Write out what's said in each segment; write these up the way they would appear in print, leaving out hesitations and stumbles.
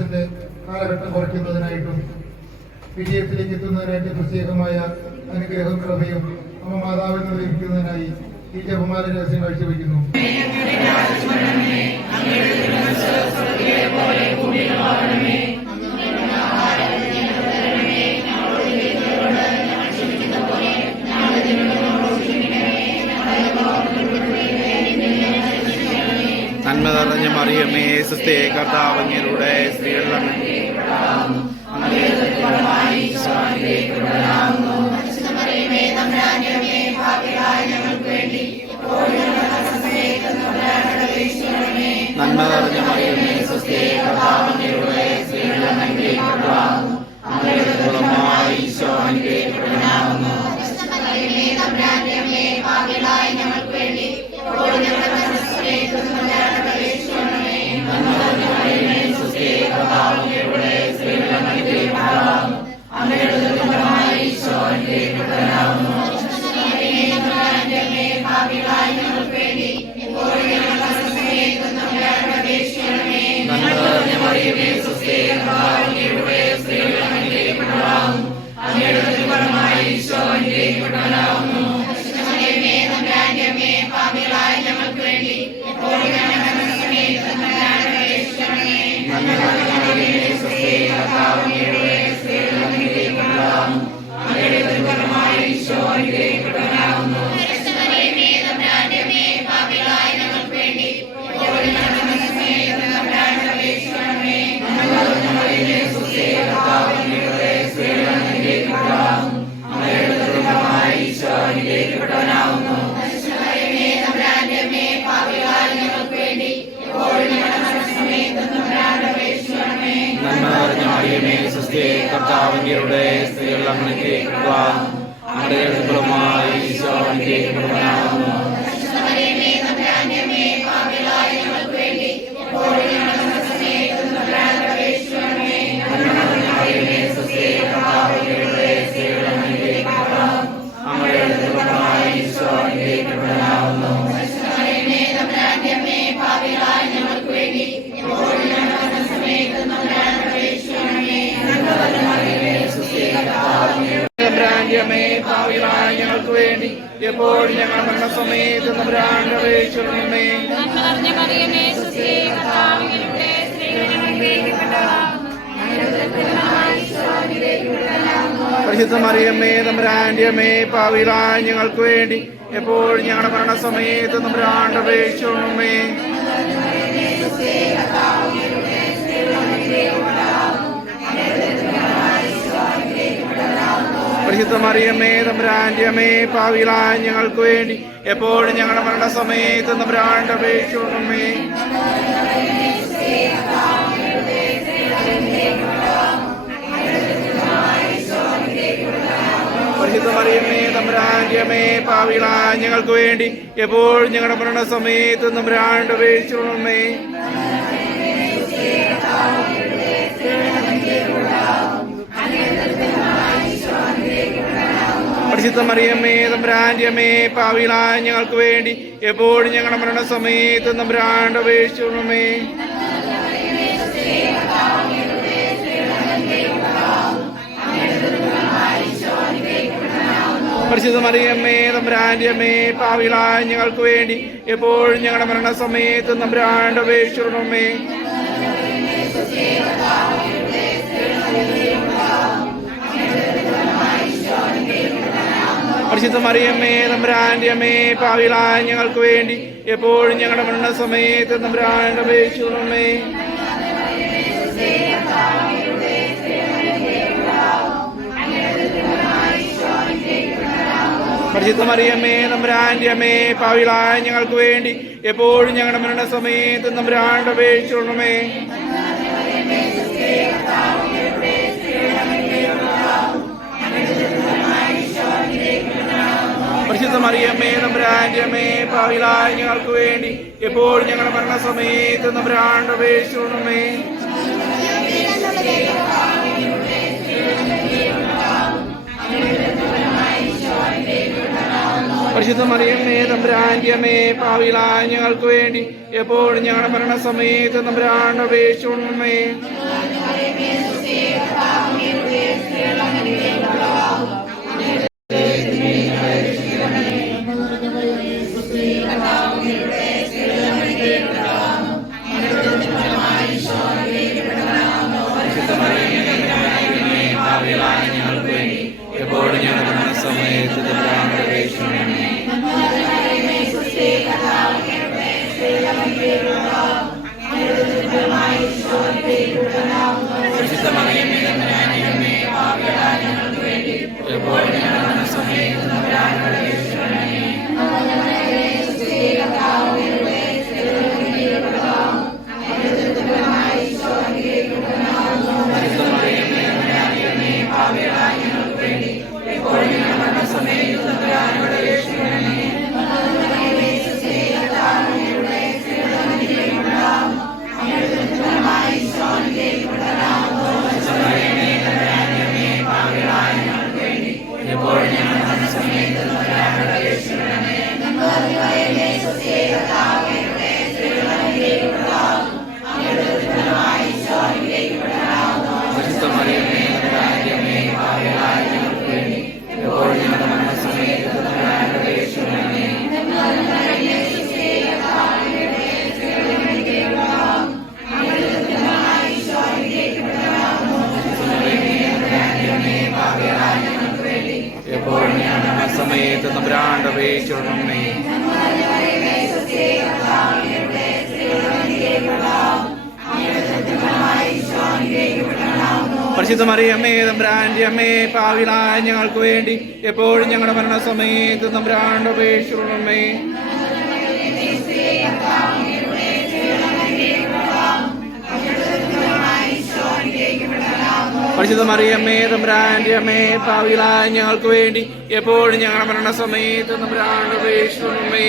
മനസ്സിന്റെ കാലഘട്ടം കുറയ്ക്കുന്നതിനായിട്ടും വിജയത്തിലേക്ക് എത്തുന്നതിനായിട്ട് പ്രത്യേകമായ അനുഗ്രഹവും കൃപയും അമ്മ മാതാവിൽ നിന്ന് ലഭിക്കുന്നതിനായി ഈ ജപമാല രഹസ്യം കാഴ്ചവെക്കുന്നു. നന്മ നിറഞ്ഞ മറിയമേ, സുസ്ഥേ, കർത്താവ് അങ്ങയുടെ സ്ത്രീകളിൽ നന്മ നിറഞ്ഞ മറിയമേ, സുസ്ഥേ, കർത്താവ് അങ്ങയുടെ സ്ത്രീകളിൽ ഈശോ അനുഗ്രഹിക്കപ്പെട്ടവനാകുന്നു. കർത്താവ് അങ്ങയുടെ സ്ത്രീകളിൽ അങ്ങയുടെ ഫലമായി ഈശോ അനുഗ്രഹിക്കപ്പെട്ടവനാകുന്നു. ഞങ്ങൾക്ക് വേണ്ടി എപ്പോഴും ഞങ്ങളുടെ മരണസമയത്ത് തമ്പുരാന്റെ അപേക്ഷിക്കണമേ. പരിശുദ്ധ മറിയമ്മേ, തമ്പുരാന്റെ അമ്മേ, പാപികളായ ഞങ്ങൾക്ക് വേണ്ടി എപ്പോഴും ഞങ്ങളുടെ മരണസമയത്ത് തമ്പുരാന്റെ അപേക്ഷിക്കണമേ. പരിശുദ്ധ മറിയമ്മേ, തമ്പുരാന്റെ അമ്മേ, പാപികളായ ഞങ്ങൾക്ക് വേണ്ടി എപ്പോഴും ഞങ്ങളുടെ മരണസമയത്ത് തമ്പുരാന്റെ അപേക്ഷിക്കണമേ. പരിശുദ്ധ മറിയമ്മേ, തമ്പുരാന്റെ അമ്മേ, പാപികളായ ഞങ്ങൾക്ക് വേണ്ടി എപ്പോഴും ഞങ്ങളുടെ മരണസമയത്ത് തമ്പുരാന്റെ അപേക്ഷിക്കണമേ. പരിശുദ്ധ മറിയമ്മേ, തമ്പുരാന്റെ അമ്മേ, പാപികളായ ഞങ്ങൾക്ക് വേണ്ടി എപ്പോഴും ഞങ്ങളുടെ മരണസമയത്ത് തമ്പുരാന്റെ അപേക്ഷിക്കണമേ. പരിശുദ്ധ മറിയമ്മേ, തമ്പുരാന്റെ അമ്മേ, പാപികളായ ഞങ്ങൾക്ക് വേണ്ടി എപ്പോഴും ഞങ്ങളുടെ മരണസമയത്ത് തമ്പുരാന്റെ അപേക്ഷിക്കണമേ. പരിശുദ്ധ മറിയമ്മേ, തമ്പുരാന്റെ അമ്മേ, പാപികളായ ഞങ്ങൾക്ക് വേണ്ടി എപ്പോഴും ഞങ്ങളുടെ മരണസമയത്ത് തമ്പുരാന്റെ അപേക്ഷിക്കണമേ. പരിശുദ്ധ മറിയമ്മേ, തമ്പുരാന്റെ അമ്മേ, പാപികളായ ഞങ്ങൾക്ക് വേണ്ടി എപ്പോഴും ഞങ്ങളുടെ മരണസമയത്ത് തമ്പുരാന്റെ അപേക്ഷിക്കണമേ. പരിശുദ്ധ മറിയമ്മേ, തമ്പുരാന്റെ അമ്മേ, പാപികളായ ഞങ്ങൾക്ക് വേണ്ടി എപ്പോഴും ഞങ്ങളുടെ മരണസമയത്ത് തമ്പുരാന്റെ അപേക്ഷിക്കണമേ. പരിശുദ്ധ മറിയമ്മേ തമ്പുരാന്റെ അമ്മേ പാപികളായ ഞങ്ങൾക്ക് വേണ്ടി എപ്പോഴും ഞങ്ങളുടെ മരണസമയത്ത് തമ്പുരാനോട് അപേക്ഷിക്കണമേ. എപ്പോഴും ഞങ്ങളുടെ മരണസമയത്ത് തമ്പുരാനോട് അപേക്ഷിക്കണമേ. സമയത്ത് തമ്പുരാനോട് അപേക്ഷിക്കണമേ. പരിശുദ്ധ മറിയമ്മേ തമ്പുരാന്റെ അമ്മേ പാപികളായ ഞങ്ങൾക്ക് വേണ്ടി എപ്പോഴും ഞങ്ങളുടെ മരണസമയത്ത് തമ്പുരാനോട് അപേക്ഷിക്കണമേ. പരിശുദ്ധ മറിയമ്മേ തമ്പുരാന്റെ അമ്മേ പാപികളായ ഞങ്ങൾക്ക് വേണ്ടി എപ്പോഴും ഞങ്ങളുടെ മരണസമയത്ത് തമ്പുരാനോട് അപേക്ഷിക്കണമേ.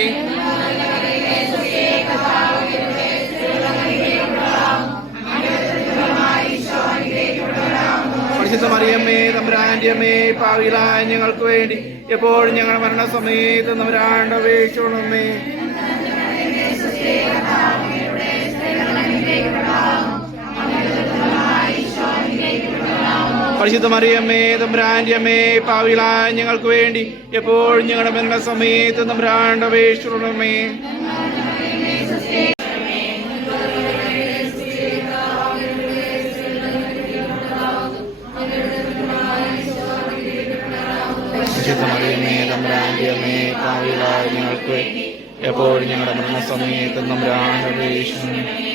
പരിശുദ്ധ മറിയമ്മേ തമ്പുരാന്റെ അമ്മേ പാപികളായ ഞങ്ങൾക്ക് വേണ്ടി എപ്പോഴും ഞങ്ങളുടെ മരണസമയത്ത് തമ്പുരാനോട് അപേക്ഷിക്കണമേ. പരിശുദ്ധ മറിയമ്മേ തമ്പുരാന്റെ അമ്മേ പാപികളായ ഞങ്ങൾക്ക് വേണ്ടി എപ്പോഴും ഞങ്ങളുടെ മരണസമയത്ത് തമ്പുരാനോട് അപേക്ഷിക്കണമേ. പരിശുദ്ധ മറിയമ്മേ തമ്പുരാന്റെ അമ്മേ പാപികളായ ഞങ്ങൾക്ക് എപ്പോഴും ഞങ്ങളുടെ മരണസമയത്ത് തമ്പുരാനോട് അപേക്ഷിക്കണമേ.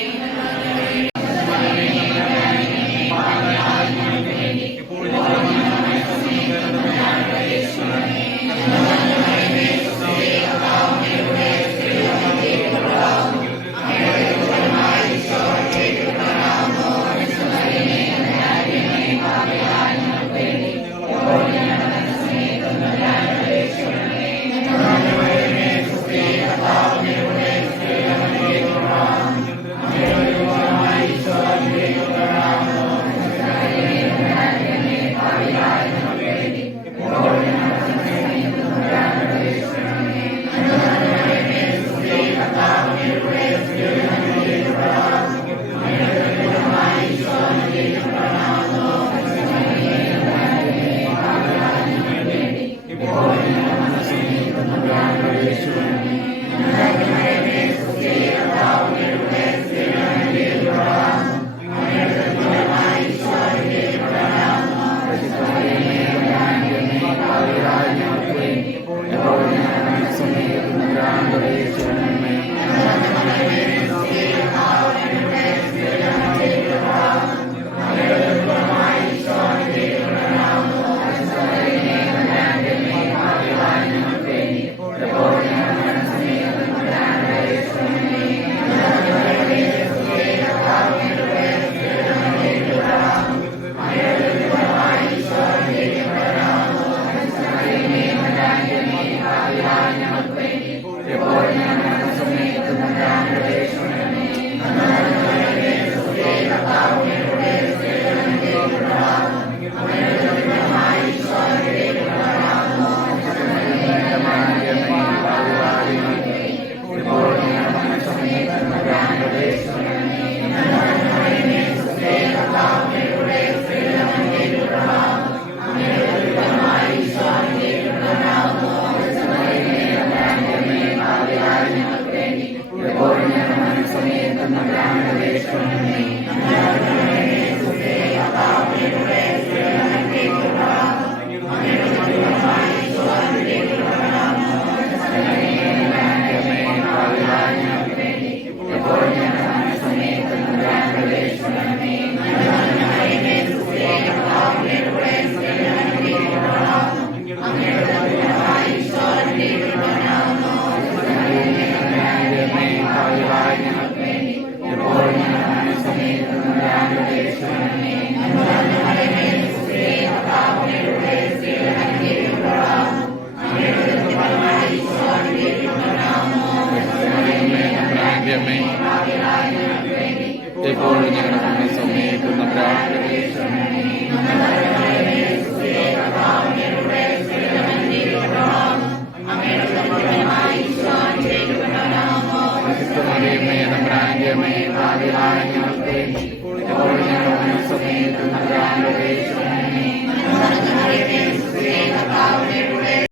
എപ്പോഴും ഞങ്ങളുടെ സമയത്ത് നമ്പരാന്റെ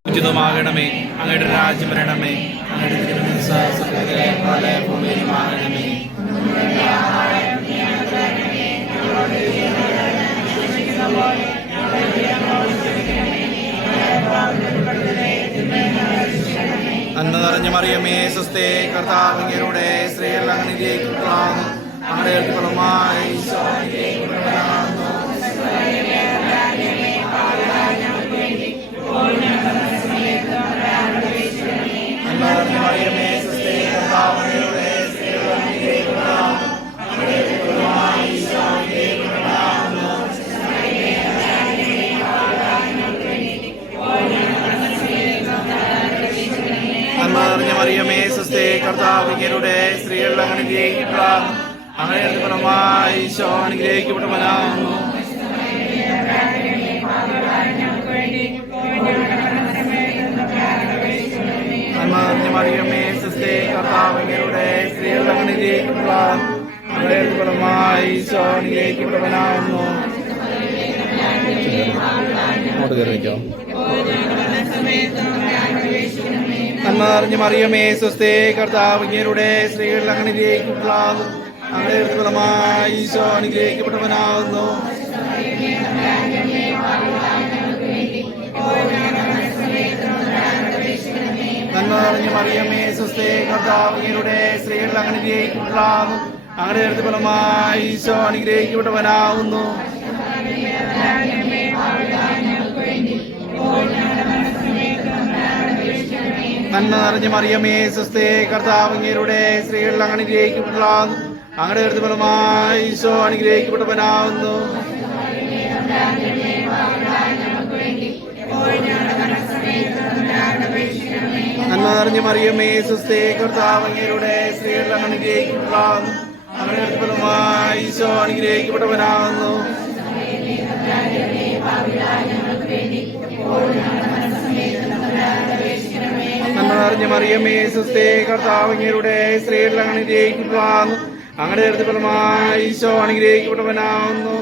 ഉചിതമാകണമേ. അങ്ങയുടെ രാജ്യം വരണമേ. അങ്ങയുടെ തിരുമനസ്സേ പോലെ ഭൂമിയിലുമാകണമേ. അന്ന് നിറഞ്ഞ മറിയമേ സ്വസ്തേ, കർത്താവ് അങ്ങയുടെ സ്ത്രീകൾ അങ്ങനെയാകുന്നു. അങ്ങയുടെ ഫലമായി മറിയമേ സ്വസ്തേ, കർത്താവ് അങ്ങയുടെ സ്ത്രീകൾ നിറഞ്ഞ മറിയമേ സ്വസ്തേ, കർത്താവ് അങ്ങയുടെ സ്ത്രീകൾ അനുഗ്രഹിക്കപ്പെടാം. അങ്ങയുടെ ഫലമായി ഈശോ അനുഗ്രഹിക്കപ്പെട്ടവനാകുന്നു. നിറഞ്ഞ മറിയമേ സ്വസ്തേ, കർത്താവ് അങ്ങയുടെ സ്ത്രീകൾ അനുഗ്രഹിക്കപ്പെടാം. അങ്ങയുടെ ഫലമായി ഈശോ അനുഗ്രഹിക്കപ്പെട്ടവനാകുന്നു. നന്മ മറിയമേ സ്വസ്തേ, കർത്താവ് അങ്ങയുടെ സ്ത്രീകൾ അനുഗ്രഹിക്കപ്പെടാം. അങ്ങയുടെ ഫലമായി ഈശോ അനുഗ്രഹിക്കപ്പെട്ടവനാകുന്നു. നന്മ മറിയമേ സ്വസ്തേ, കർത്താവ് അങ്ങയുടെ സ്ത്രീകൾ അനുഗ്രഹിക്കപ്പെടാം. അങ്ങയുടെ ഫലമായി ഈശോ അനുഗ്രഹിക്കപ്പെട്ടവനാകുന്നു. നന്മ നിറഞ്ഞ മറിയമേ സ്വസ്തേ, കർത്താവ് അങ്ങയുടെ സ്ത്രീകൾ അനുഗ്രഹിക്കപ്പെടാം. അങ്ങയുടെ ഫലമായി ഈശോ അനുഗ്രഹിക്കപ്പെട്ടവനാകുന്നു. നന്മ നിറഞ്ഞ മറിയമേ സ്വസ്തേ, കർത്താവ് അങ്ങയുടെ സ്ത്രീകൾ അനുഗ്രഹിക്കപ്പെടാം. അങ്ങയുടെ ഫലമായി ഈശോ അനുഗ്രഹിക്കപ്പെട്ടവനാകുന്നു. നന്മ നിറഞ്ഞ മറിയമേ സ്വസ്തേ, കർത്താവ് അങ്ങയുടെ സ്ത്രീകൾ അനുഗ്രഹിക്കപ്പെടാം. അങ്ങയുടെ ഫലമായി ഈശോ അനുഗ്രഹിക്കപ്പെട്ടവനാകുന്നു.